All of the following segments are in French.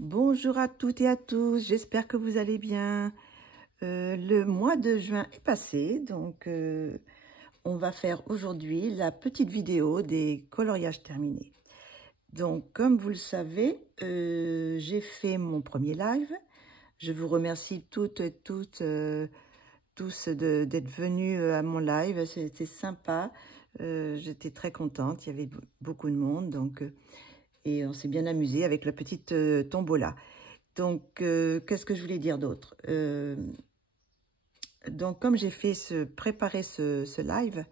Bonjour à toutes et à tous, j'espère que vous allez bien. Le mois de juin est passé, donc on va faire aujourd'hui la petite vidéo des coloriages terminés. Donc comme vous le savez, j'ai fait mon premier live. Je vous remercie toutes et tous d'être venus à mon live, c'était sympa. J'étais très contente, il y avait beaucoup de monde, donc... et on s'est bien amusé avec la petite tombola. Donc, qu'est-ce que je voulais dire d'autre? Donc, comme j'ai fait préparer ce live,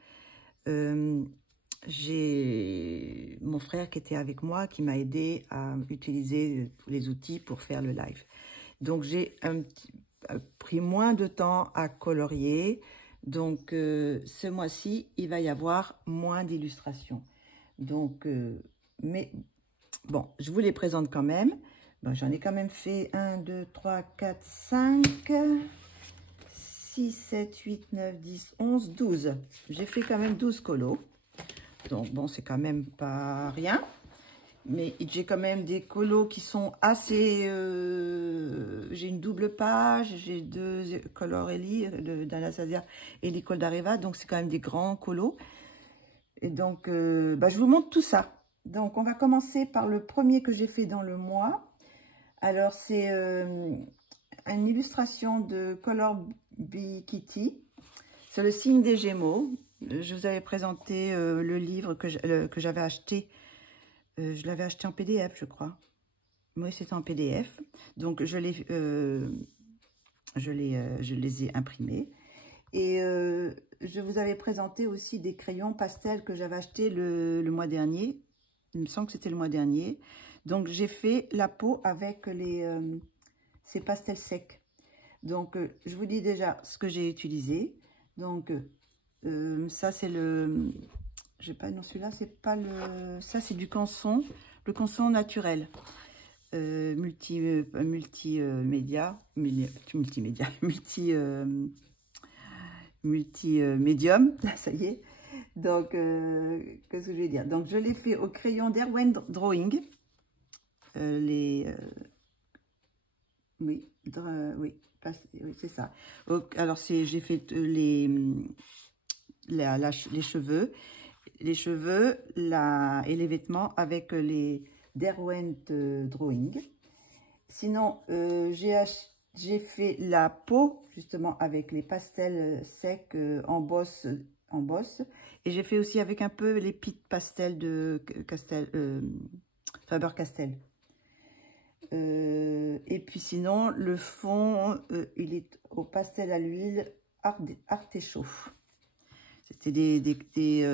j'ai mon frère qui était avec moi, qui m'a aidé à utiliser tous les outils pour faire le live. Donc, j'ai pris moins de temps à colorier. Donc, ce mois-ci, il va y avoir moins d'illustrations. Donc, mais bon, je vous les présente quand même. Bon, j'en ai quand même fait 1, 2, 3, 4, 5, 6, 7, 8, 9, 10, 11, 12. J'ai fait quand même 12 colos. Donc, bon, c'est quand même pas rien. Mais j'ai quand même des colos qui sont assez... j'ai une double page, j'ai 2 Color Ellie, d'Anastasia et l'École d'Areva. Donc, c'est quand même des grands colos. Et donc, je vous montre tout ça. Donc, on va commencer par le premier que j'ai fait dans le mois. Alors, c'est une illustration de Color Bee Kitty. C'est le signe des Gémeaux. Je vous avais présenté le livre que j'avais acheté. Je l'avais acheté en PDF, je crois. Oui, c'était en PDF. Donc, je les ai imprimés. Et je vous avais présenté aussi des crayons pastels que j'avais achetés le mois dernier. Il me semble que c'était le mois dernier. Donc, j'ai fait la peau avec ces pastels secs. Donc, je vous dis déjà ce que j'ai utilisé. Donc, ça, c'est le... Je n'ai pas non celui-là, c'est pas le... Ça, c'est du canson. Le canson naturel. Multimédia. Multimédium. Ça y est. Donc, qu'est-ce que je vais dire? Donc, je l'ai fait au crayon d'Erwen Drawing. Oui, oui, c'est ça. Alors, j'ai fait les cheveux, et les vêtements avec les Derwent Drawing. Sinon, j'ai fait la peau, justement, avec les pastels secs en bosse. Et j'ai fait aussi avec un peu les petites pastels de Faber-Castell. Et puis sinon, le fond, il est au pastel à l'huile Artéchaud. C'était des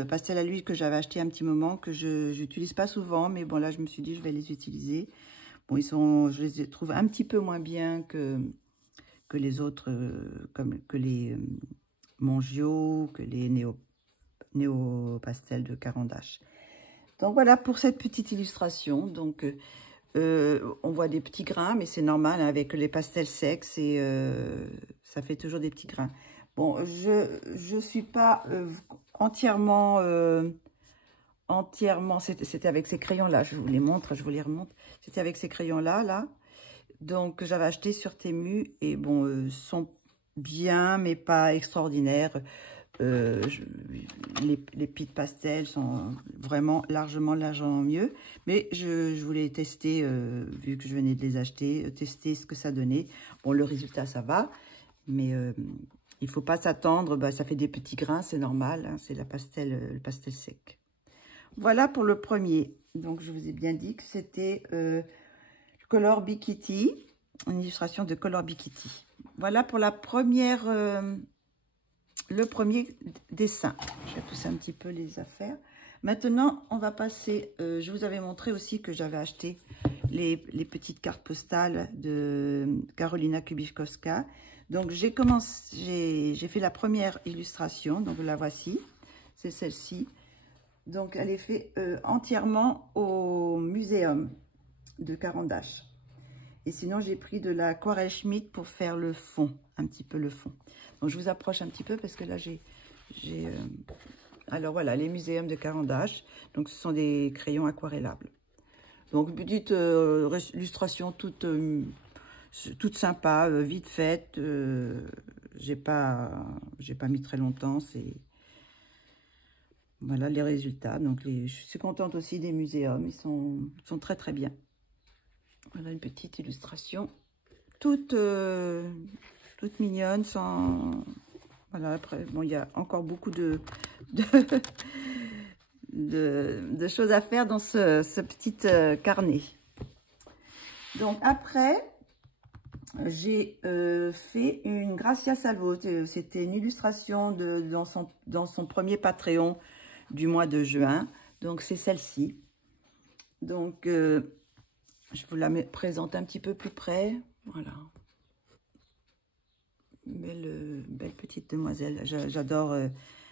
pastels à l'huile que j'avais acheté un petit moment, que je n'utilise pas souvent, mais bon, là, je me suis dit, je vais les utiliser. Bon, je les trouve un petit peu moins bien que les autres, comme que les Mongio, que les Néo Pastels de Caran d'Ache. Donc, voilà pour cette petite illustration. Donc, on voit des petits grains, mais c'est normal, hein, avec les pastels secs, ça fait toujours des petits grains. Bon, je suis pas entièrement, c'était avec ces crayons-là, je vous les montre, je vous les remonte. C'était avec ces crayons-là, là. Donc, j'avais acheté sur Temu, et bon, sont bien, mais pas extraordinaires. Les petits pastels sont vraiment largement mieux, mais je voulais tester, vu que je venais de les acheter, tester ce que ça donnait. Bon, le résultat, ça va, mais il faut pas s'attendre, ça fait des petits grains, c'est normal, hein, c'est le pastel sec. Voilà pour le premier. Donc, je vous ai bien dit que c'était Color Bee Kitty, une illustration de Color Bee Kitty. Voilà pour la première... le premier dessin. Je vais pousser un petit peu les affaires. Maintenant, on va passer... je vous avais montré aussi que j'avais acheté les petites cartes postales de Karolina Kubikowska. Donc, j'ai fait la première illustration. Donc, la voici. C'est celle-ci. Donc, elle est faite entièrement au muséum de Caran d'Ache. Et sinon, j'ai pris de l'aquarelle Schmidt pour faire le fond, un petit peu le fond. Donc, je vous approche un petit peu parce que là, alors, voilà, les muséums de Caran d'Ache. Donc, ce sont des crayons aquarellables. Donc, une petite illustration toute sympa, vite faite. J'ai pas mis très longtemps. C'est voilà les résultats. Donc, je suis contente aussi des muséums. Ils sont très très bien. Voilà une petite illustration toute mignonne, sans... Voilà, après, bon, il y a encore beaucoup de choses à faire dans ce petit carnet. Donc, après, j'ai fait une Gracia Salvo. C'était une illustration dans son premier Patreon du mois de juin. Donc, c'est celle-ci. Donc, je vous la présente un petit peu plus près. Voilà. Belle petite demoiselle. J'adore.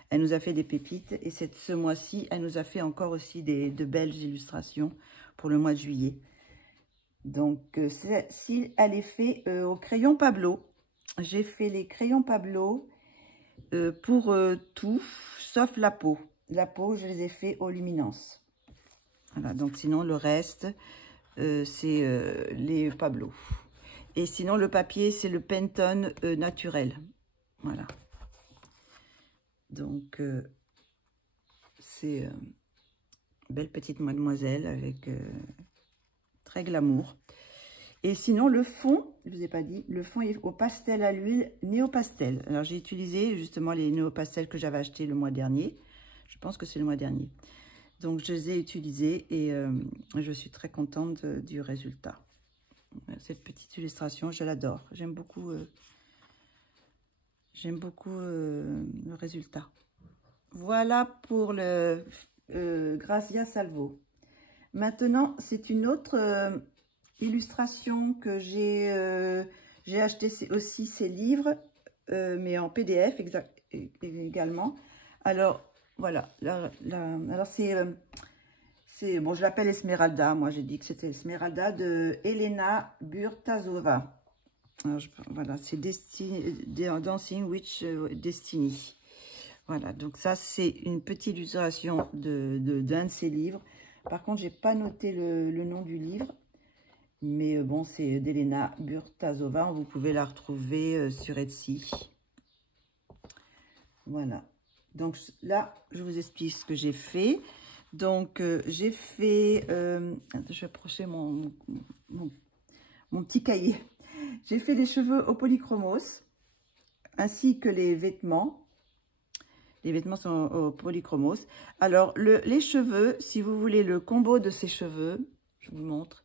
Elle nous a fait des pépites. Et ce mois-ci, elle nous a fait encore aussi de belles illustrations pour le mois de juillet. Donc, si elle est faite au crayon Pablo. J'ai fait les crayons Pablo pour tout, sauf la peau. La peau, je les ai fait aux luminances. Voilà, donc sinon, le reste, c'est les Pablo. Et sinon, le papier, c'est le Pantone naturel. Voilà. Donc, c'est belle petite mademoiselle avec très glamour. Et sinon, le fond, je ne vous ai pas dit, le fond est au pastel à l'huile néo-pastel. Alors, j'ai utilisé justement les néo-pastels que j'avais achetés le mois dernier. Je pense que c'est le mois dernier. Donc, je les ai utilisés et je suis très contente du résultat. Cette petite illustration, je l'adore. J'aime beaucoup le résultat. Voilà pour le Gracia Salvo. Maintenant, c'est une autre illustration que j'ai acheté aussi ces livres, mais en PDF également. Alors, voilà. Alors, bon, je l'appelle Esmeralda. Moi, j'ai dit que c'était Esmeralda de Elena Burtazova. Alors, voilà, c'est Dancing Witch Destiny. Voilà, donc ça, c'est une petite illustration d'un de ses livres. Par contre, j'ai pas noté le nom du livre. Mais bon, c'est d'Elena Burtazova. Vous pouvez la retrouver sur Etsy. Voilà. Donc là, je vous explique ce que j'ai fait. Donc, j'ai fait... je vais approcher mon petit cahier. J'ai fait les cheveux au polychromos, ainsi que les vêtements. Les vêtements sont au polychromos. Alors, les cheveux, si vous voulez le combo de ces cheveux, je vous montre.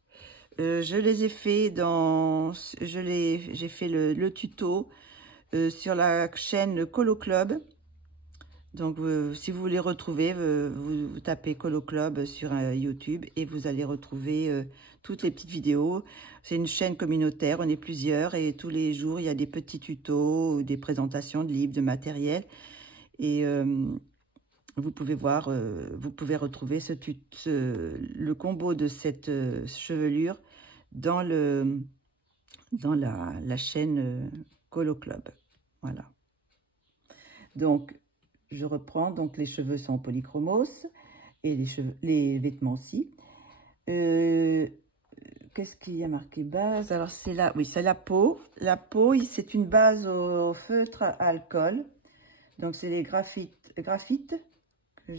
Je les ai fait j'ai fait le tuto sur la chaîne Colo Club. Donc, si vous voulez retrouver, vous tapez Colo Club sur YouTube et vous allez retrouver toutes les petites vidéos. C'est une chaîne communautaire, on est plusieurs et tous les jours, il y a des petits tutos, des présentations de livres, de matériel. Et vous pouvez voir, vous pouvez retrouver le combo de cette chevelure dans la chaîne Colo Club. Voilà. Donc, je reprends. Donc, les cheveux sont en polychromos et les vêtements aussi. Qu'est-ce qu'il y a marqué base? Alors, c'est là, oui, c'est la peau. La peau, c'est une base au feutre à alcool. Donc, c'est les graphites que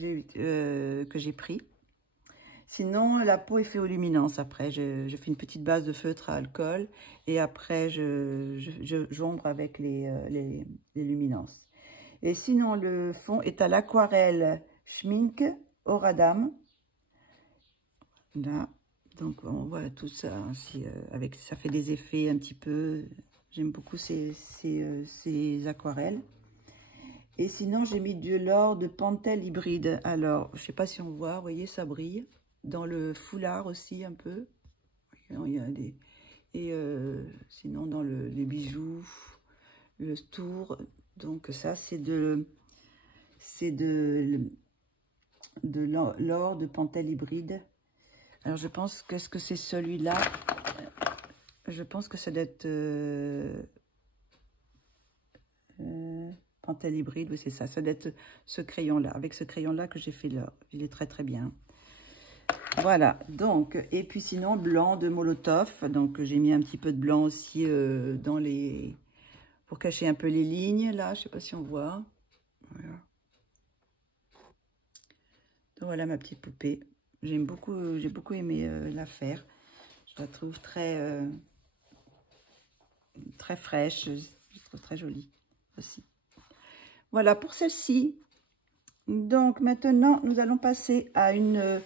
j'ai pris. Sinon, la peau est faite aux luminances. Après, je fais une petite base de feutre à alcool et après, j'ombre avec les luminances. Et sinon, le fond est à l'aquarelle Schmink Oradam. Là, donc on voit tout ça ainsi, ça fait des effets un petit peu. J'aime beaucoup ces aquarelles. Et sinon, j'ai mis de l'or de Pentel hybride. Alors, je ne sais pas si on voit, vous voyez, ça brille. Dans le foulard aussi, un peu. Il y a et sinon, dans les bijoux, le tour. Donc, ça, c'est de l'or de Pentel hybride. Alors, je pense que c'est celui-là. Je pense que ça doit être... Pentel hybride, oui, c'est ça. Ça doit être ce crayon-là. Avec ce crayon-là que j'ai fait l'or. Il est très, très bien. Voilà, donc, et puis sinon, blanc de Molotov. Donc, j'ai mis un petit peu de blanc aussi dans les... pour cacher un peu les lignes, là. Je sais pas si on voit. Voilà. Donc, voilà ma petite poupée. J'ai beaucoup aimé la faire. Je la trouve très, très fraîche. Je trouve très jolie aussi. Voilà pour celle-ci. Donc, maintenant, nous allons passer à une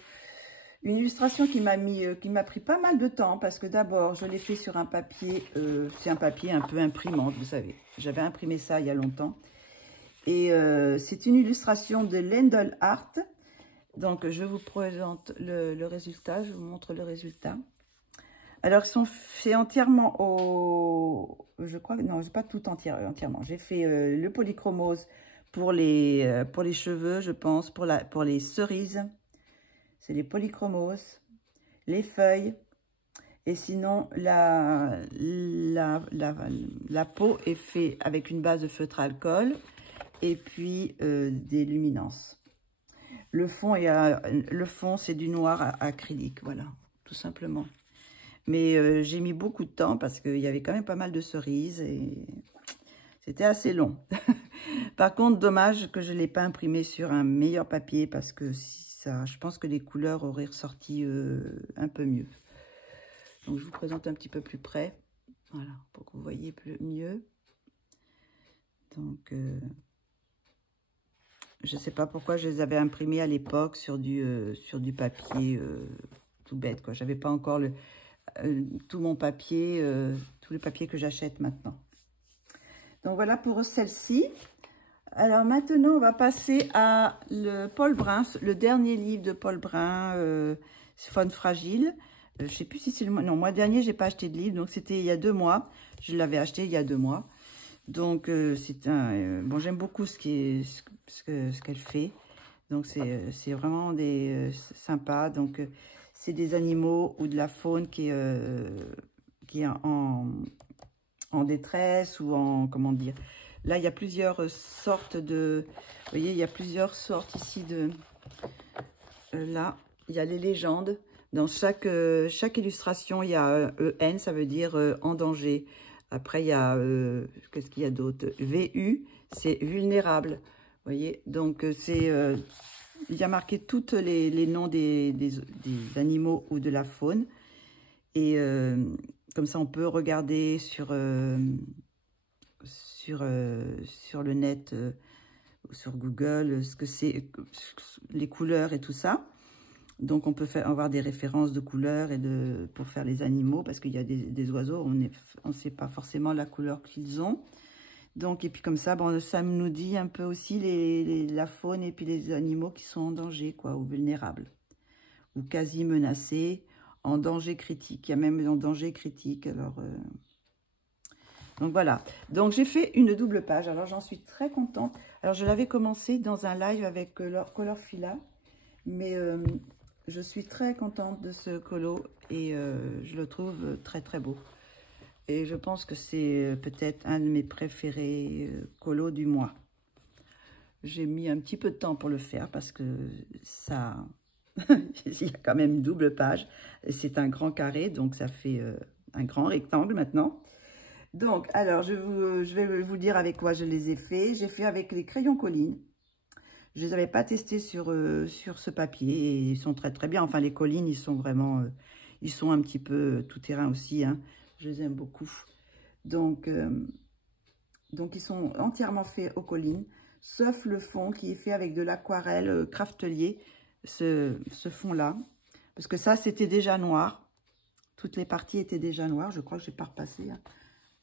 illustration qui m'a pris pas mal de temps parce que d'abord, je l'ai fait sur un papier, c'est un papier un peu imprimante, vous savez. J'avais imprimé ça il y a longtemps. Et c'est une illustration de Lendl Art. Donc, je vous présente le résultat, je vous montre le résultat. Alors, c'est entièrement au... Je crois que... Non, pas tout entièrement. J'ai fait le polychromose pour les cheveux, je pense, pour les cerises. C'est les polychromoses, les feuilles. Et sinon, la peau est faite avec une base de feutre à alcool et puis des luminances. Le fond, c'est du noir acrylique, voilà, tout simplement. Mais j'ai mis beaucoup de temps parce qu'il y avait quand même pas mal de cerises et c'était assez long. Par contre, dommage que je ne l'ai pas imprimé sur un meilleur papier parce que je pense que les couleurs auraient ressorti un peu mieux. Donc, je vous présente un petit peu plus près, voilà, pour que vous voyez mieux. Donc, je ne sais pas pourquoi je les avais imprimés à l'époque sur du papier tout bête, quoi. Je n'avais pas encore tout mon papier, tous les papiers que j'achète maintenant. Donc, voilà pour celle-ci. Alors, maintenant, on va passer à Paul Brun, le dernier livre de Paul Brun, Faune fragile. Je ne sais plus si c'est le mois... Non, mois dernier, je n'ai pas acheté de livre, donc c'était il y a 2 mois. Je l'avais acheté il y a 2 mois. Donc, c'est un... bon, j'aime beaucoup ce qu'elle fait. Donc, c'est vraiment sympa. Donc, c'est des animaux ou de la faune qui est en détresse ou en... Comment dire? Là, il y a plusieurs sortes de... Vous voyez, il y a plusieurs sortes ici de... là, il y a les légendes. Dans chaque illustration, il y a EN, ça veut dire en danger. Après, il y a... qu'est-ce qu'il y a d'autre? VU, c'est vulnérable. Vous voyez, donc il y a marqué tous les noms des animaux ou de la faune. Et comme ça, on peut regarder sur le net, sur Google, ce que c'est, les couleurs et tout ça. Donc, on peut avoir des références de couleurs pour faire les animaux, parce qu'il y a des oiseaux, on ne sait pas forcément la couleur qu'ils ont. Donc, et puis comme ça, bon, ça nous dit un peu aussi la faune et puis les animaux qui sont en danger, quoi, ou vulnérables, ou quasi menacés, en danger critique. Il y a même en danger critique, alors... Donc voilà, donc j'ai fait une double page, alors j'en suis très contente. Alors je l'avais commencé dans un live avec Colorfila, mais je suis très contente de ce colo et je le trouve très très beau. Et je pense que c'est peut-être un de mes préférés colos du mois. J'ai mis un petit peu de temps pour le faire parce que ça... il y a quand même une double page. C'est un grand carré, donc ça fait un grand rectangle maintenant. Donc, alors, je vais vous dire avec quoi je les ai fait. J'ai fait avec les crayons Colline. Je ne les avais pas testés sur ce papier et ils sont très très bien. Enfin, les Colline, ils sont vraiment... ils sont un petit peu tout terrain aussi. Hein. Je les aime beaucoup. Donc, ils sont entièrement faits aux Colline, sauf le fond qui est fait avec de l'aquarelle Craftelier, ce fond-là. Parce que ça, c'était déjà noir. Toutes les parties étaient déjà noires. Je crois que je n'ai pas repassé. Hein.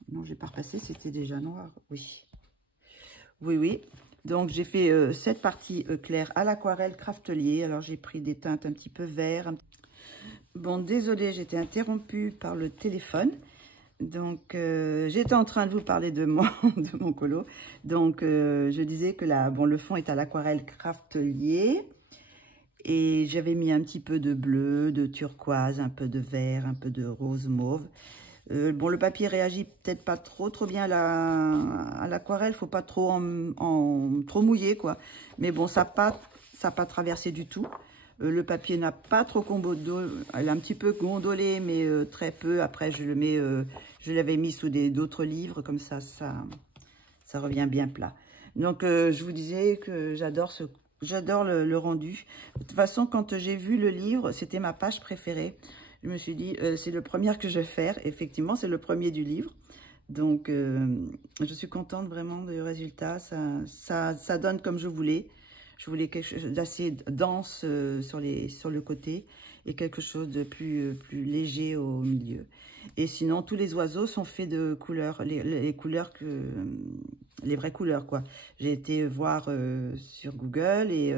Non, j'ai pas repassé, c'était déjà noir. Oui. Oui, oui. Donc, j'ai fait cette partie claire à l'aquarelle Craftelier. Alors, j'ai pris des teintes un petit peu vert. Bon, désolée, j'étais interrompue par le téléphone. Donc, j'étais en train de vous parler de mon colo. Donc, je disais que le fond est à l'aquarelle Craftelier. Et j'avais mis un petit peu de bleu, de turquoise, un peu de vert, un peu de rose mauve. Bon, le papier réagit peut-être pas trop bien à l'aquarelle. Faut pas trop trop mouiller, quoi. Mais bon, ça n'a pas traversé du tout. Le papier n'a pas trop gondolé, elle a un petit peu gondolé, mais très peu. Après, je l'avais mis sous d'autres livres, comme ça revient bien plat. Donc, je vous disais que j'adore le rendu. De toute façon, quand j'ai vu le livre, c'était ma page préférée. Je me suis dit, c'est le premier que je vais faire. Effectivement, c'est le premier du livre. Donc, je suis contente vraiment du résultat. Ça donne comme je voulais. Je voulais quelque chose d'assez dense sur le côté et quelque chose de plus léger au milieu. Et sinon, tous les oiseaux sont faits de couleurs, les couleurs les vraies couleurs, quoi. J'ai été voir sur Google et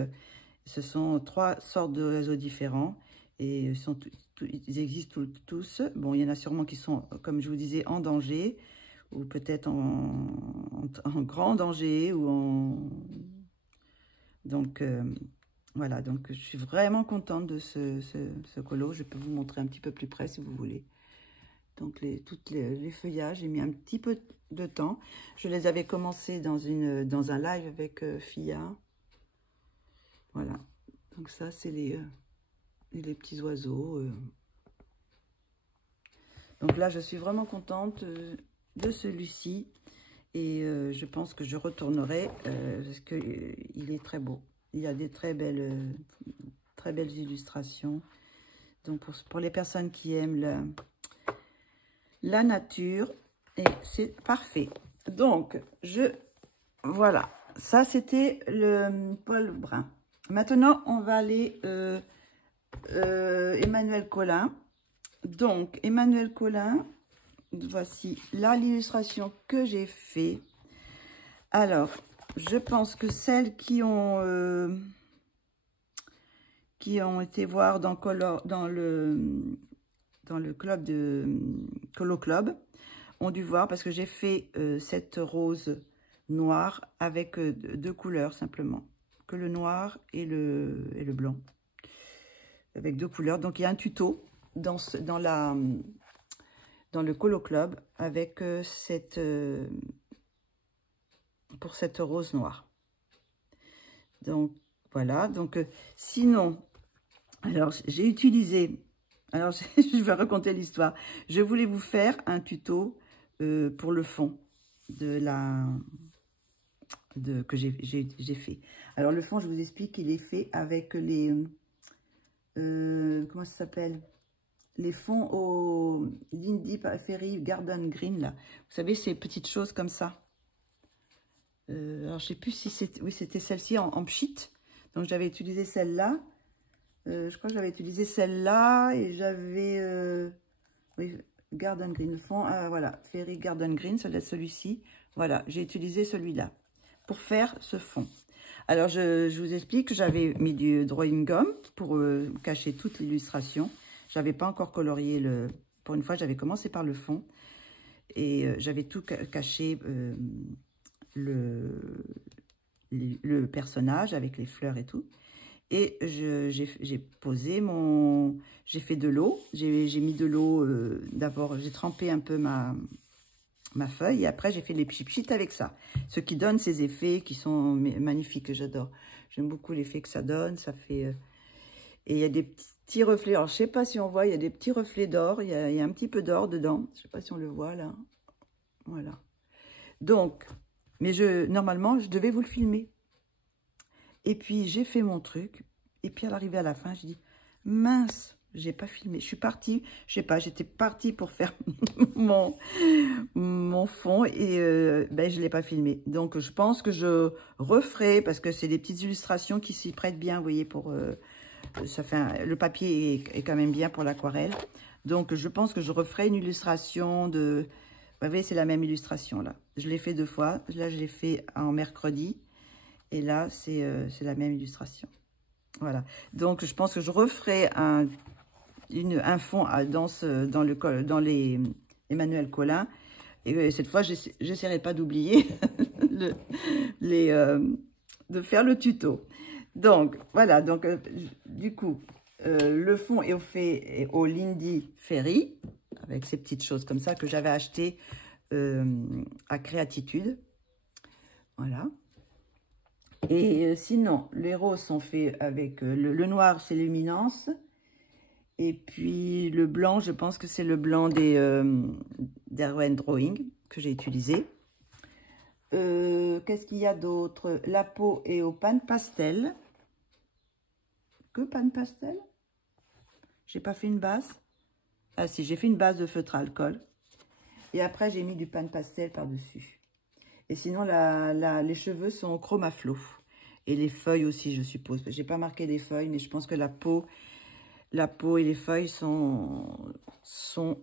ce sont 3 sortes d'oiseaux différents et ils existent tous. Bon, il y en a sûrement qui sont, comme je vous disais, en danger ou peut-être en grand danger ou en... Donc, voilà, donc je suis vraiment contente de ce colo. Je peux vous montrer un petit peu plus près si vous voulez. Donc, tous les feuillages, j'ai mis un petit peu de temps. Je les avais commencés dans un live avec Fia. Voilà, donc ça, c'est les petits oiseaux. Donc là, je suis vraiment contente de celui-ci. Et je pense que je retournerai parce qu'il est très beau. Il y a des très belles illustrations. Donc pour les personnes qui aiment la nature, et c'est parfait. Donc voilà, ça c'était le Paul Brun. Maintenant on va aller Emmanuel Colin. Donc Emmanuel Colin. Voici là l'illustration que j'ai fait. Alors, je pense que celles qui ont été voir dans le club de Colo Club ont dû voir parce que j'ai fait cette rose noire avec 2 couleurs simplement, que le noir et le blanc, avec 2 couleurs. Donc il y a un tuto dans le Colo Club avec pour cette rose noire. Donc, voilà. Donc, sinon, alors, j'ai utilisé... Alors, je vais raconter l'histoire. Je voulais vous faire un tuto pour le fond que j'ai fait. Alors, le fond, je vous explique qu'il est fait avec les... comment ça s'appelle ? Les fonds au Lindy Fairy Garden Green, là. Vous savez, ces petites choses comme ça. Alors, je sais plus si c'était... Oui, c'était celle-ci en pchit. Donc, j'avais utilisé celle-là. Je crois que j'avais utilisé celle-là. Et j'avais... oui, Garden Green. Fond, voilà. Fairy Garden Green, celui-ci. Voilà, j'ai utilisé celui-là pour faire ce fond. Alors, je vous explique que j'avais mis du drawing gum pour cacher toute l'illustration. J'avais pas encore colorié pour une fois, j'avais commencé par le fond. Et j'avais tout caché, le personnage avec les fleurs et tout. Et j'ai posé j'ai fait de l'eau. J'ai mis de l'eau, d'abord, j'ai trempé un peu ma feuille. Et après, j'ai fait les pchit avec ça. Ce qui donne ces effets qui sont magnifiques, j'adore. J'aime beaucoup l'effet que ça donne. Ça fait... et il y a des petits reflets. Alors, je ne sais pas si on voit, il y a des petits reflets d'or. Il y a un petit peu d'or dedans. Je ne sais pas si on le voit, là. Voilà. Donc, mais normalement, je devais vous le filmer. Et puis, j'ai fait mon truc. Et puis, à l'arrivée à la fin, je dis, mince, j'ai pas filmé. Je suis partie, je sais pas, j'étais partie pour faire mon fond et ben, je l'ai pas filmé. Donc, je pense que je referai, parce que c'est des petites illustrations qui s'y prêtent bien, vous voyez, pour... ça fait le papier est quand même bien pour l'aquarelle. Donc, je pense que je referai une illustration de... Vous voyez, c'est la même illustration, là. Je l'ai fait 2 fois. Là, je l'ai fait en mercredi. Et là, c'est la même illustration. Voilà. Donc, je pense que je referai un fond dans les Emmanuel Colin. Et cette fois, j'essaierai pas d'oublier de faire le tuto. Donc, voilà. Donc, du coup, le fond est fait au Lindy Fairy, avec ces petites choses comme ça que j'avais achetées à Créatitude. Voilà. Et sinon, les roses sont faits avec le noir, c'est Luminance. Et puis le blanc, je pense que c'est le blanc des Derwent Drawing que j'ai utilisé. Qu'est-ce qu'il y a d'autre? La peau est au pan pastel. Que pan pastel? J'ai pas fait une base. Ah si, j'ai fait une base de feutre à alcool. Et après, j'ai mis du pan pastel par-dessus. Et sinon, les cheveux sont au chromaflo. Et les feuilles aussi, je suppose. J'ai pas marqué les feuilles, mais je pense que la peau et les feuilles sont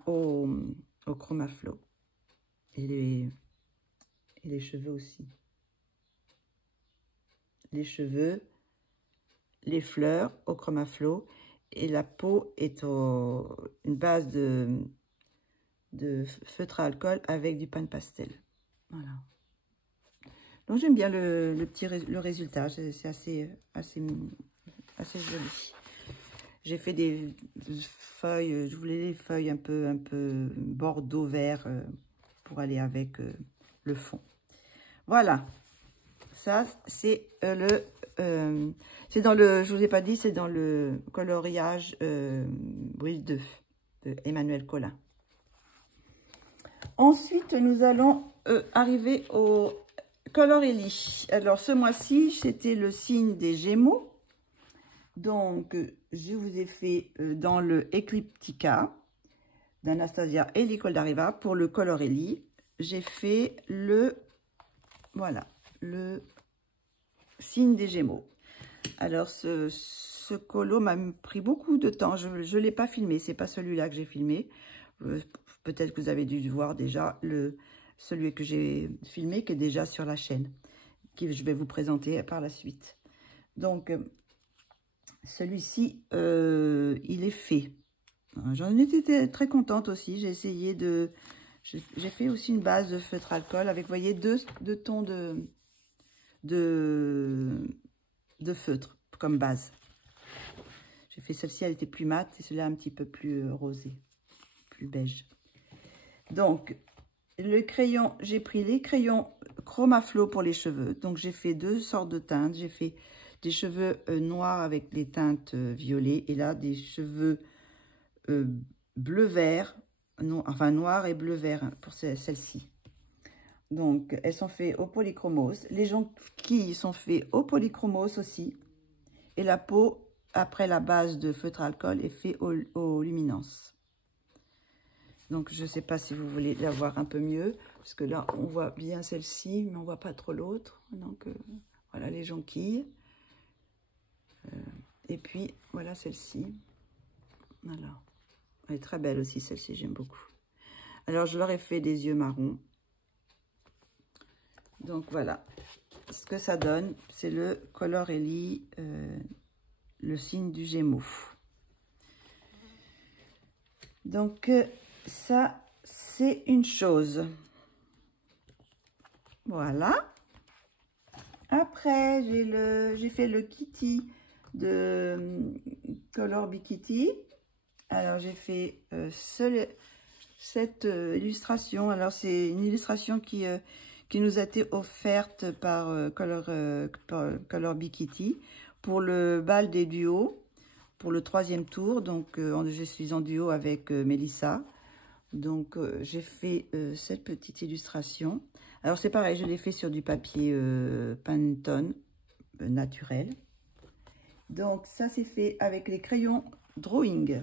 au chromaflo. Et les cheveux aussi. Les cheveux, les fleurs au chromaflo. Et la peau est une base de feutre à alcool avec du pan pastel. Voilà. Donc j'aime bien le résultat. C'est assez joli. J'ai fait des feuilles, je voulais les feuilles un peu bordeaux vert pour aller avec le fond. Voilà. Ça, c'est c'est dans le, je vous ai pas dit, c'est dans le coloriage Brille de Emmanuel Collin. Ensuite, nous allons arriver au Colorélie. Alors, ce mois-ci, c'était le signe des Gémeaux. Donc, je vous ai fait dans le Ecliptica d'Anastasia et Nicole Dariva pour le Colorélie. J'ai fait voilà, le signe des Gémeaux. Alors, ce colo m'a pris beaucoup de temps. Je ne l'ai pas filmé. C'est pas celui-là que j'ai filmé. Peut-être que vous avez dû voir déjà celui que j'ai filmé, qui est déjà sur la chaîne, que je vais vous présenter par la suite. Donc, celui-ci, il est fait. J'en étais très contente aussi. J'ai essayé de... J'ai fait aussi une base de feutre alcool avec, vous voyez, deux tons de feutre comme base. J'ai fait celle-ci, elle était plus mate, et celle-là un petit peu plus rosée, plus beige. Donc, le crayon, j'ai pris les crayons Chromaflo pour les cheveux. Donc, j'ai fait deux sortes de teintes. J'ai fait des cheveux noirs avec les teintes violet. Et là, des cheveux bleu-vert, enfin noir et bleu-vert pour celle-ci. Donc, elles sont faites au polychromos. Les jonquilles sont faits au polychromos aussi. Et la peau, après la base de feutre alcool, est faite au luminance. Donc, je ne sais pas si vous voulez la voir un peu mieux. Parce que là, on voit bien celle-ci, mais on ne voit pas trop l'autre. Donc, voilà les jonquilles. Et puis, voilà celle-ci. Voilà. Elle est très belle aussi, celle-ci, j'aime beaucoup. Alors, je leur ai fait des yeux marrons. Donc, voilà. Ce que ça donne, c'est le Colorélie, le signe du Gémeaux. Donc, ça, c'est une chose. Voilà. Après, j'ai fait le Kitty de Color Be Kitty. Alors, j'ai fait cette illustration. Alors, c'est une illustration qui nous a été offerte par Color Be Kitty pour le bal des duos, pour le 3e tour. Donc, je suis en duo avec Mélissa. Donc, j'ai fait cette petite illustration. Alors, c'est pareil, je l'ai fait sur du papier Pantone naturel. Donc, ça, c'est fait avec les crayons Drawing.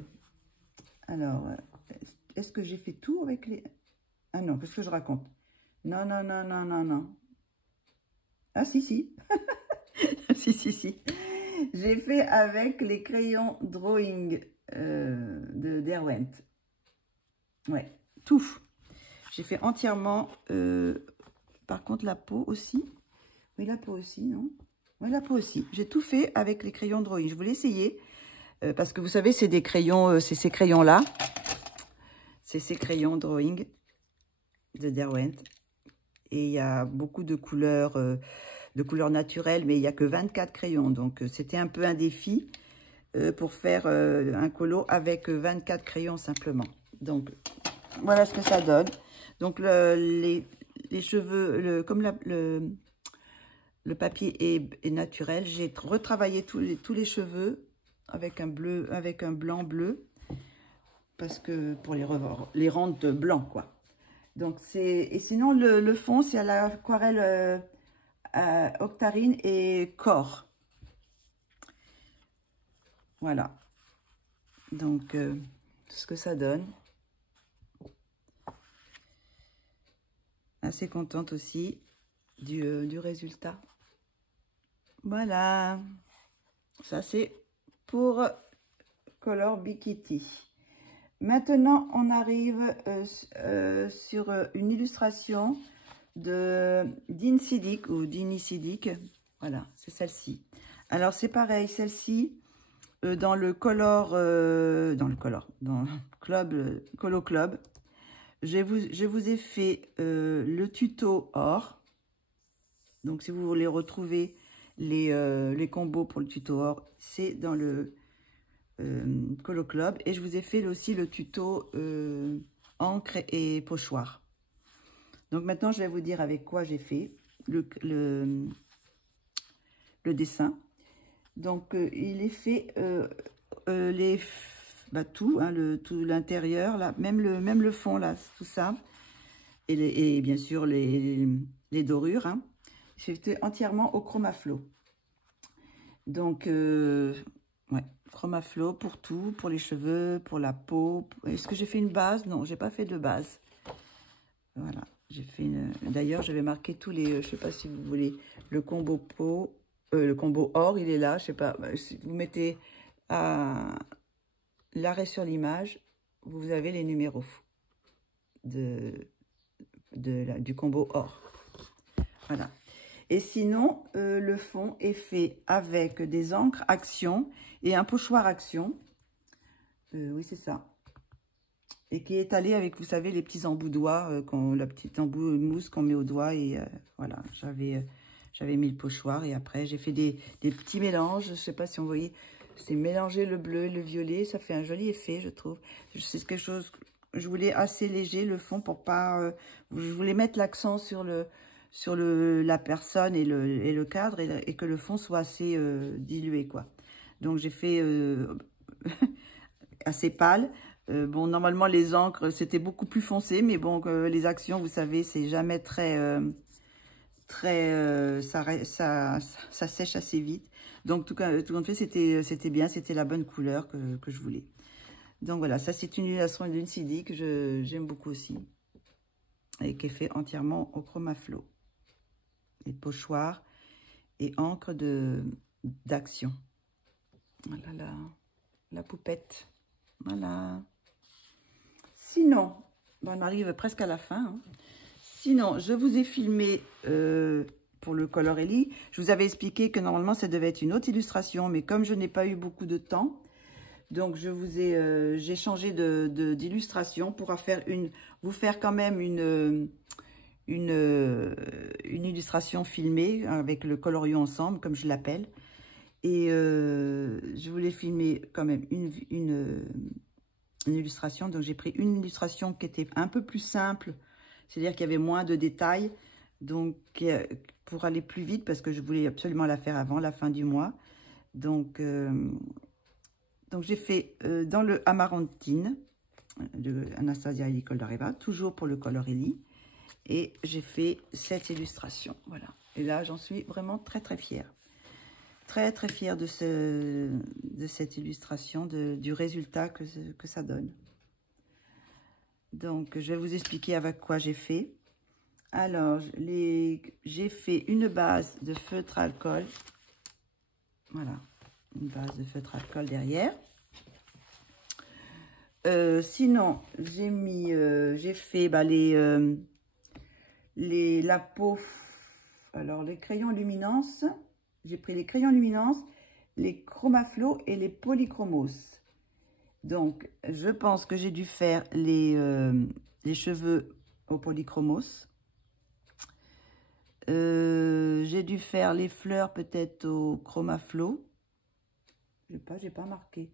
Alors, est-ce que j'ai fait tout avec les... Ah non, qu'est-ce que je raconte? Non, non, non, non, non, non. Ah, si, si. si. J'ai fait avec les crayons Drawing de Derwent. Ouais, tout. J'ai fait entièrement... par contre, la peau aussi. Oui, la peau aussi, non? Oui, la peau aussi. J'ai tout fait avec les crayons Drawing. Je voulais essayer. Parce que vous savez, c'est des crayons... c'est ces crayons-là. C'est ces crayons Drawing de Derwent. Et il y a beaucoup de couleurs naturelles, mais il n'y a que 24 crayons. Donc, c'était un peu un défi pour faire un colo avec 24 crayons simplement. Donc, voilà ce que ça donne. Donc, les cheveux, comme Le papier est naturel. J'ai retravaillé tous les cheveux avec un blanc bleu. Parce que pour les rendre blancs, quoi. Donc, et sinon, le fond, c'est à l'aquarelle Octarine et Corps. Voilà. Donc, ce que ça donne. Assez contente aussi du résultat. Voilà. Ça, c'est pour Color Bikiti. Maintenant, on arrive sur une illustration d'Insidic ou d'Inisidic. Voilà, c'est celle-ci. Alors, c'est pareil, celle-ci, dans Colo Club, je vous ai fait le tuto or. Donc, si vous voulez retrouver les combos pour le tuto or, c'est dans le Colo Club. Et je vous ai fait aussi le tuto encre et pochoir. Donc, maintenant, je vais vous dire avec quoi j'ai fait le dessin. Donc, il est fait tout, hein, tout l'intérieur, là, même le fond, là, tout ça. Et bien sûr, les dorures. Hein. J'ai fait entièrement au Chromaflow. Donc, ouais, Chromaflow pour tout, pour les cheveux, pour la peau. Est-ce que j'ai fait une base? Non, j'ai pas fait de base. Voilà, j'ai fait une... D'ailleurs, j'avais marqué tous les... je sais pas si vous voulez, le combo peau, le combo or, il est là. Je sais pas, si vous mettez à l'arrêt sur l'image, vous avez les numéros du combo or. Voilà. Et sinon, le fond est fait avec des encres Action et un pochoir Action. Oui, c'est ça. Et qui est allé avec, vous savez, les petits embouts doigts, la petite embout de mousse qu'on met au doigt. Et voilà, j'avais mis le pochoir. Et après, j'ai fait des petits mélanges. Je ne sais pas si on voyait. C'est mélanger le bleu et le violet. Ça fait un joli effet, je trouve. C'est quelque chose... Je voulais assez léger, le fond, pour pas... je voulais mettre l'accent sur la personne et le cadre, et que le fond soit assez dilué, quoi. Donc, j'ai fait assez pâle. Bon, normalement, les encres, c'était beaucoup plus foncé, mais bon, les actions, vous savez, c'est jamais ça sèche assez vite. Donc, tout compte fait, c'était bien, c'était la bonne couleur que je voulais. Donc, voilà, ça, c'est une illustration d'une CD que j'aime beaucoup aussi, et qui est fait entièrement au Chromaflow. Les pochoirs et encre d'Action. Voilà la poupette. Voilà. Sinon, on arrive presque à la fin. Hein. Sinon, je vous ai filmé pour le Colorelli. Je vous avais expliqué que normalement, ça devait être une autre illustration. Mais comme je n'ai pas eu beaucoup de temps, donc j'ai changé d'illustration pour vous faire quand même une illustration filmée avec le colorion ensemble, comme je l'appelle. Et je voulais filmer quand même une illustration. Donc, j'ai pris une illustration qui était un peu plus simple, c'est-à-dire qu'il y avait moins de détails. Donc, pour aller plus vite, parce que je voulais absolument la faire avant la fin du mois. Donc j'ai fait dans le Amarantine de Anastasia Elie Coldareva, toujours pour le Colorelli. Et j'ai fait cette illustration. Voilà. Et là, j'en suis vraiment très, très fière. Très, très fière de cette illustration, du résultat que ça donne. Donc, je vais vous expliquer avec quoi j'ai fait. Alors, j'ai fait une base de feutre alcool. Voilà, une base de feutre alcool derrière. Sinon, j'ai fait la peau. Alors, les crayons luminance. J'ai pris les crayons luminance, les Chromaflow et les Polychromos. Donc, je pense que j'ai dû faire les cheveux au Polychromos. J'ai dû faire les fleurs peut-être au Chromaflow. J'ai pas marqué.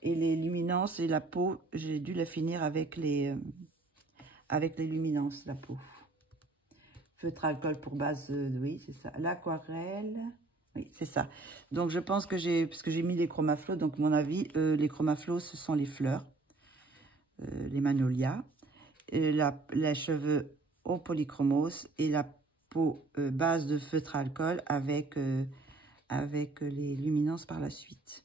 Et les luminances et la peau, j'ai dû la finir avec les luminances, la peau. feutre à alcool pour base, oui, c'est ça. L'aquarelle, oui, c'est ça. Donc, je pense que parce que j'ai mis les chromaflots, donc, à mon avis, les chromaflots, ce sont les fleurs, les magnolias, les cheveux au polychromos et la peau base de feutre à alcool avec les luminances par la suite.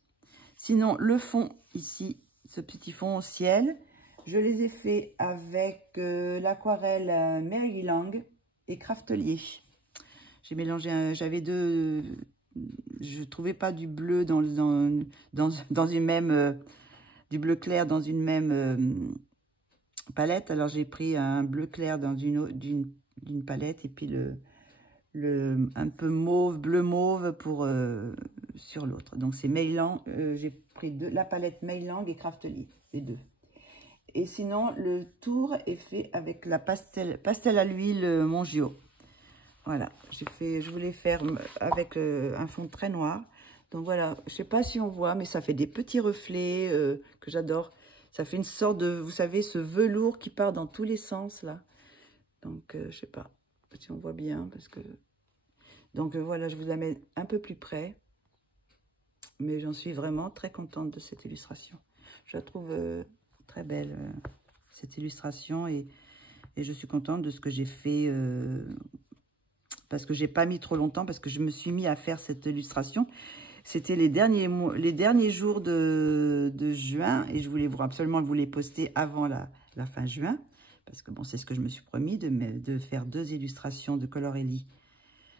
Sinon, le fond, ici, ce petit fond au ciel, je les ai fait avec l'aquarelle Mary Lang et Craftelier. J'ai mélangé, j'avais deux, je trouvais pas du bleu dans une même, du bleu clair dans une même palette. Alors j'ai pris un bleu clair dans d'une palette et puis un peu mauve, bleu mauve pour sur l'autre. Donc c'est Meylang, j'ai pris la palette Meylang et Craftelier, les deux. Et sinon le tour est fait avec la pastel à l'huile Mongio. Voilà, je voulais faire avec un fond très noir. Donc voilà, je sais pas si on voit, mais ça fait des petits reflets que j'adore. Ça fait une sorte de, vous savez, ce velours qui part dans tous les sens là. Donc je sais pas si on voit bien parce que. Donc voilà, je vous la mets un peu plus près. Mais j'en suis vraiment très contente de cette illustration. Je la trouve très belle, cette illustration. Et je suis contente de ce que j'ai fait. Parce que j'ai pas mis trop longtemps. Parce que je me suis mis à faire cette illustration. C'était les derniers jours de juin. Et je voulais absolument vous les poster avant la fin juin. Parce que bon, c'est ce que je me suis promis. De faire 2 illustrations de Color Ellie.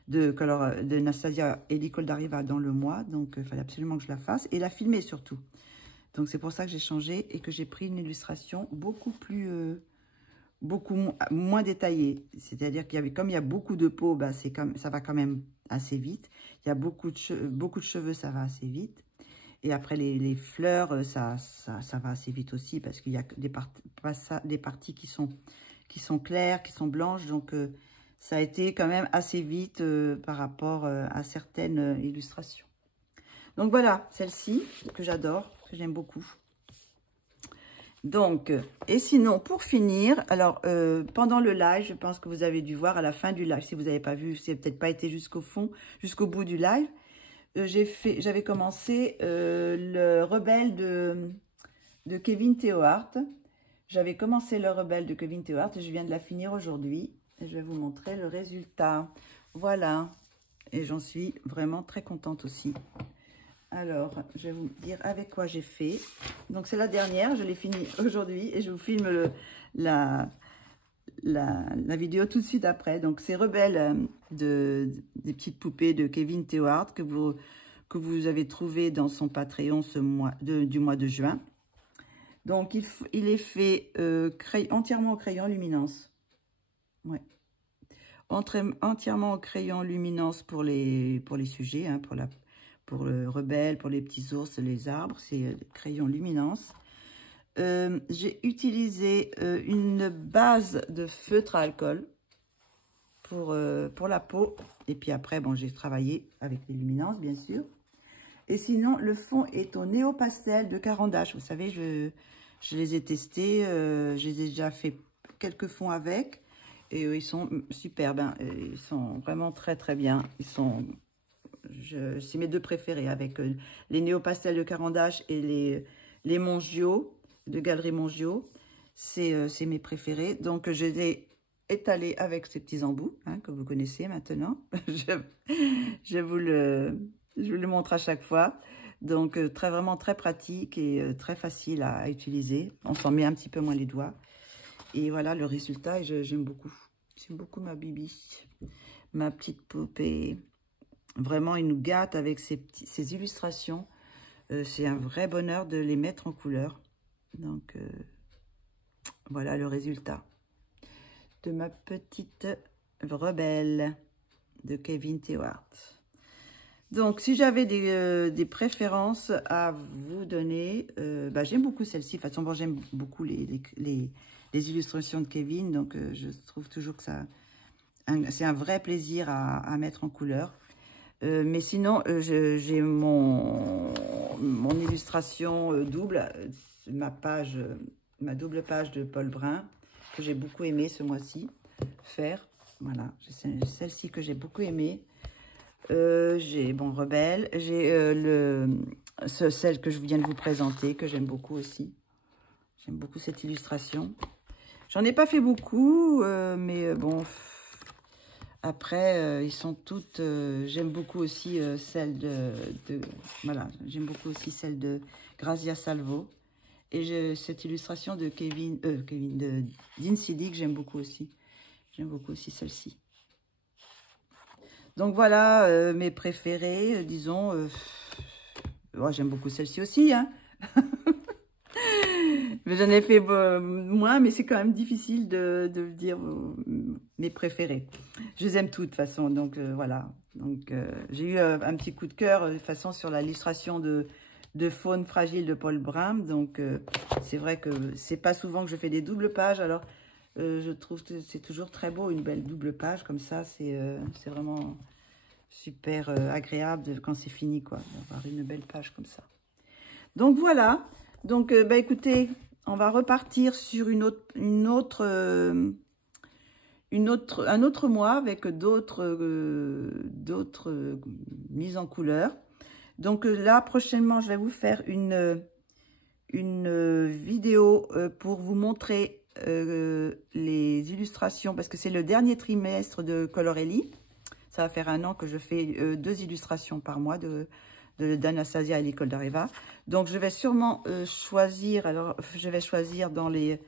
De Nastasia Ellie Koldarieva dans le mois. Donc, il fallait absolument que je la fasse. Et la filmer surtout. Donc, c'est pour ça que j'ai changé et que j'ai pris une illustration beaucoup moins détaillée. C'est-à-dire comme il y a beaucoup de peau, bah, ça va quand même assez vite. Il y a beaucoup de cheveux, ça va assez vite. Et après, les fleurs, ça va assez vite aussi. Parce qu'il y a des parties qui sont claires, qui sont blanches. Donc, ça a été quand même assez vite par rapport à certaines illustrations. Donc voilà, celle-ci que j'adore, que j'aime beaucoup. Donc, et sinon, pour finir, alors pendant le live, je pense que vous avez dû voir à la fin du live, si vous n'avez pas vu, si vous n'avez peut-être pas été jusqu'au bout du live, j'avais commencé le Rebelle de Kevin Theohart. J'avais commencé le Rebelle de Kevin Theohart et je viens de la finir aujourd'hui. Et je vais vous montrer le résultat. Voilà. Et j'en suis vraiment très contente aussi. Alors, je vais vous dire avec quoi j'ai fait. Donc, c'est la dernière. Je l'ai finie aujourd'hui. Et je vous filme la vidéo tout de suite après. Donc, c'est Rebelle des petites poupées de Kevin Theohart que vous avez trouvé dans son Patreon du mois de juin. Donc, il est fait entièrement au crayon luminance. Ouais. Entièrement au crayon luminance pour les sujets, hein, pour le rebelle, pour les petits ours, les arbres, c'est crayon luminance. J'ai utilisé une base de feutre à alcool pour la peau. Et puis après, bon, j'ai travaillé avec les luminances, bien sûr. Et sinon, le fond est au Néo Pastel de Caran d'Ache. Vous savez, je les ai testés, je les ai déjà fait quelques fonds avec. Et ils sont superbes, hein. Ils sont vraiment très très bien. C'est mes deux préférés avec les Néo Pastel de Caran d'Ache et les Mongio de Galerie Mongio. C'est mes préférés. Donc je les ai étalés avec ces petits embouts, hein, que vous connaissez maintenant. je vous le montre à chaque fois. Donc vraiment très pratique et très facile à utiliser. On s'en met un petit peu moins les doigts. Et voilà le résultat, et j'aime beaucoup. J'aime beaucoup ma Bibi, ma petite poupée. Vraiment, il nous gâte avec ces illustrations. C'est un vrai bonheur de les mettre en couleur. Donc, voilà le résultat de ma petite rebelle de Kevin Theohart. Donc, si j'avais des préférences à vous donner, bah, j'aime beaucoup celle-ci. De toute façon, bon, j'aime beaucoup les illustrations de Kevin. Donc, je trouve toujours que c'est un vrai plaisir à mettre en couleur. Mais sinon, j'ai mon illustration double, ma double page de Paul Brun, que j'ai beaucoup aimé ce mois-ci faire. Voilà, celle-ci que j'ai beaucoup aimée. J'ai, bon, Rebelle. J'ai celle que je viens de vous présenter, que j'aime beaucoup aussi. J'aime beaucoup cette illustration. J'en ai pas fait beaucoup, mais bon, après, ils sont toutes... j'aime beaucoup aussi celle voilà, j'aime beaucoup aussi celle de Grazia Salvo. Et cette illustration de de Dean Sidik, j'aime beaucoup aussi. J'aime beaucoup aussi celle-ci. Donc voilà mes préférés, disons. Oh, j'aime beaucoup celle-ci aussi, hein. J'en ai fait moins, mais c'est quand même difficile de dire mes préférés. Je les aime toutes, de toute façon, donc voilà. Donc j'ai eu un petit coup de cœur, de toute façon, sur l'illustration de Faune fragile de Paul Brun. Donc c'est vrai que c'est pas souvent que je fais des doubles pages, alors je trouve que c'est toujours très beau, une belle double page, comme ça, c'est vraiment super agréable quand c'est fini, quoi, d'avoir une belle page comme ça. Donc voilà, donc bah, écoutez, on va repartir sur un autre mois avec d'autres mises en couleur. Donc là, prochainement, je vais vous faire une vidéo pour vous montrer les illustrations, parce que c'est le dernier trimestre de Colorelli. Ça va faire 1 an que je fais 2 illustrations par mois d'Anastasia et l'école d'Areva. Donc, je vais sûrement choisir, alors je vais choisir dans les...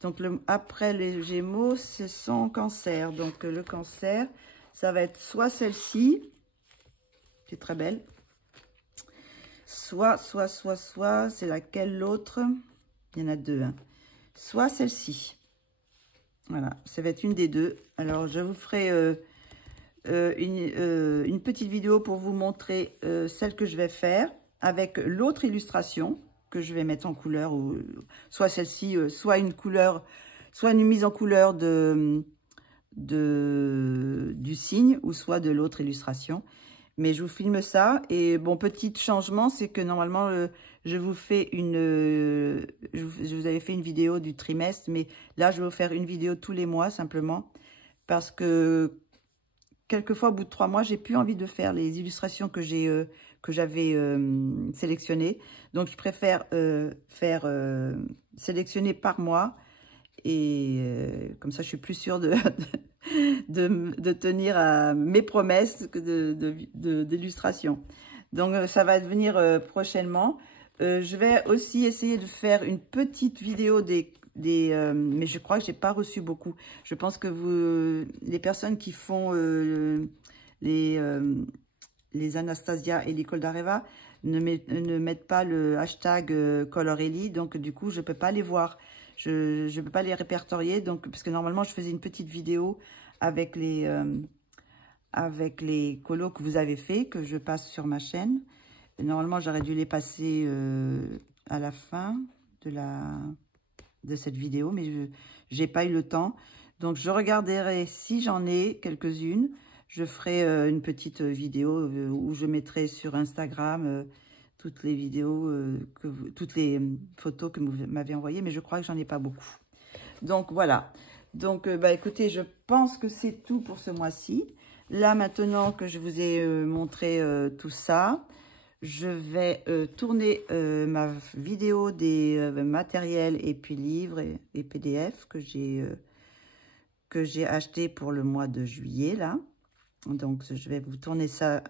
Donc, après les Gémeaux, ce sont Cancer. Donc, le Cancer, ça va être soit celle-ci, qui est très belle, soit, c'est laquelle l'autre? Il y en a 2, hein. Soit celle-ci. Voilà, ça va être une des 2. Alors, je vous ferai... une petite vidéo pour vous montrer celle que je vais faire avec l'autre illustration que je vais mettre en couleur, ou soit celle-ci, soit une couleur, soit une mise en couleur du signe, ou soit de l'autre illustration. Mais je vous filme ça. Et bon, petit changement, c'est que normalement, je vous fais je vous avais fait une vidéo du trimestre, mais là, je vais vous faire une vidéo tous les mois, simplement, parce que quelquefois, au bout de 3 mois, j'ai plus envie de faire les illustrations que j'avais sélectionnées. Donc, je préfère faire sélectionner par mois. Et comme ça, je suis plus sûre de tenir à mes promesses d'illustration. Donc, ça va venir prochainement. Je vais aussi essayer de faire une petite vidéo mais je crois que j'ai pas reçu beaucoup. Je pense que les personnes qui font les Anastasia et l'école d'Areva ne mettent pas le hashtag Colorelli, donc du coup je peux pas les voir, je peux pas les répertorier, donc parce que normalement je faisais une petite vidéo avec les colos que vous avez fait, que je passe sur ma chaîne. Et normalement j'aurais dû les passer à la fin de cette vidéo, mais j'ai pas eu le temps. Donc, je regarderai si j'en ai quelques-unes. Je ferai une petite vidéo où je mettrai sur Instagram toutes les vidéos, toutes les photos que vous m'avez envoyées, mais je crois que j'en ai pas beaucoup. Donc, voilà. Donc, bah, écoutez, je pense que c'est tout pour ce mois-ci. Là, maintenant que je vous ai montré tout ça, je vais tourner ma vidéo des matériels et puis livres et PDF que j'ai acheté pour le mois de juillet, là. Donc, je vais vous tourner ça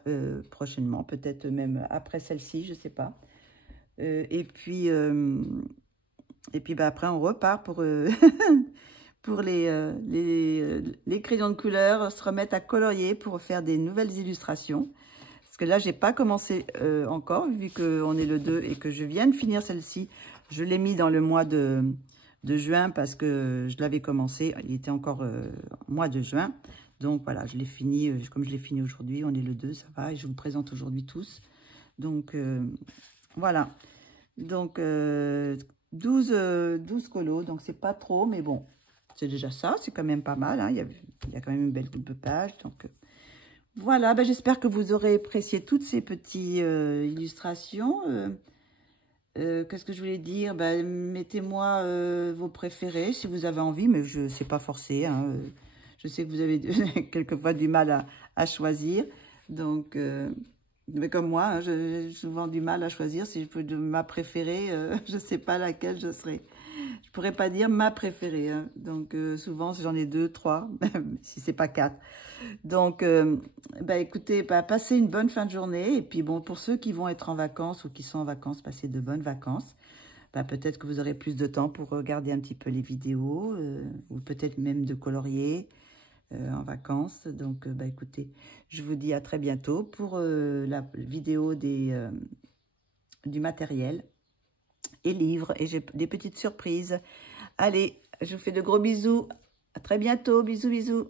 prochainement, peut-être même après celle-ci, je sais pas. Et puis bah, après, on repart pour, pour les crayons de couleur, se remettre à colorier pour faire des nouvelles illustrations. Parce que là, j'ai pas commencé encore, vu qu'on est le 2 et que je viens de finir celle-ci. Je l'ai mis dans le mois de juin parce que je l'avais commencé. Il était encore mois de juin. Donc voilà, je l'ai fini. Comme je l'ai fini aujourd'hui, on est le 2, ça va. Et je vous présente aujourd'hui tous. Donc voilà. Donc 12 colos. Donc c'est pas trop, mais bon, c'est déjà ça. C'est quand même pas mal, hein. Il y a quand même une belle coupe de page. Donc... voilà, ben j'espère que vous aurez apprécié toutes ces petites illustrations. Qu'est-ce que je voulais dire? Mettez-moi vos préférés si vous avez envie, mais je sais pas forcé, hein. Je sais que vous avez quelquefois du mal à choisir. Donc, mais comme moi, hein, j'ai souvent du mal à choisir. Si je peux de ma préférée, je ne sais pas laquelle je serai. Je ne pourrais pas dire ma préférée. Hein. Donc, souvent, j'en ai 2, 3, si ce n'est pas 4. Donc, bah, écoutez, bah, passez une bonne fin de journée. Et puis, bon, pour ceux qui vont être en vacances ou qui sont en vacances, passez de bonnes vacances. Bah, peut-être que vous aurez plus de temps pour regarder un petit peu les vidéos ou peut-être même de colorier en vacances. Donc, bah, écoutez, je vous dis à très bientôt pour la vidéo du matériel et livres. Et j'ai des petites surprises. Allez, je vous fais de gros bisous. À très bientôt. Bisous, bisous.